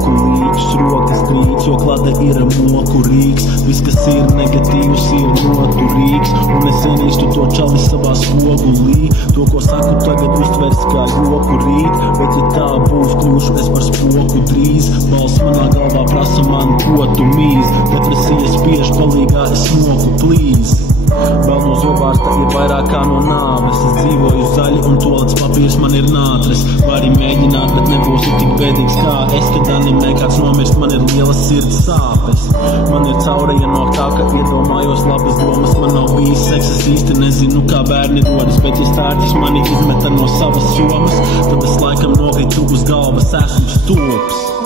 roku līdz, rokas grīts, jo klade ir moku rīks. Viss, kas ir negatīvs, ir noturīgs, un es ienīstu to čali savā spogulī. To, ko saku tagad, uztvers kā joku rīt, bet ja tā būs, kļūšu es par spoku drīz. Balss manā galvā prasa man, ko tu mīz, depresijas spiež palīgā, es smoku plīz. Vēl no zobārsta ir vairāk kā no nāves. Es dzīvoju zaļi un tolets papīrs man ir nātris. Vari mēģināt, bet nebūsi tik bēdīgs kā es. Kad animē kāds nomirst, man ir lielas sirds sāpes. Man ir caurēja no tā, ka iedomājos labas domas. Man nav bijis seks, es īsti nezinu, kā bērni rodas. Bet ja stārķis mani izmeta no savas somas, tad es laikam nokritu uz galvas, esmu stulbs.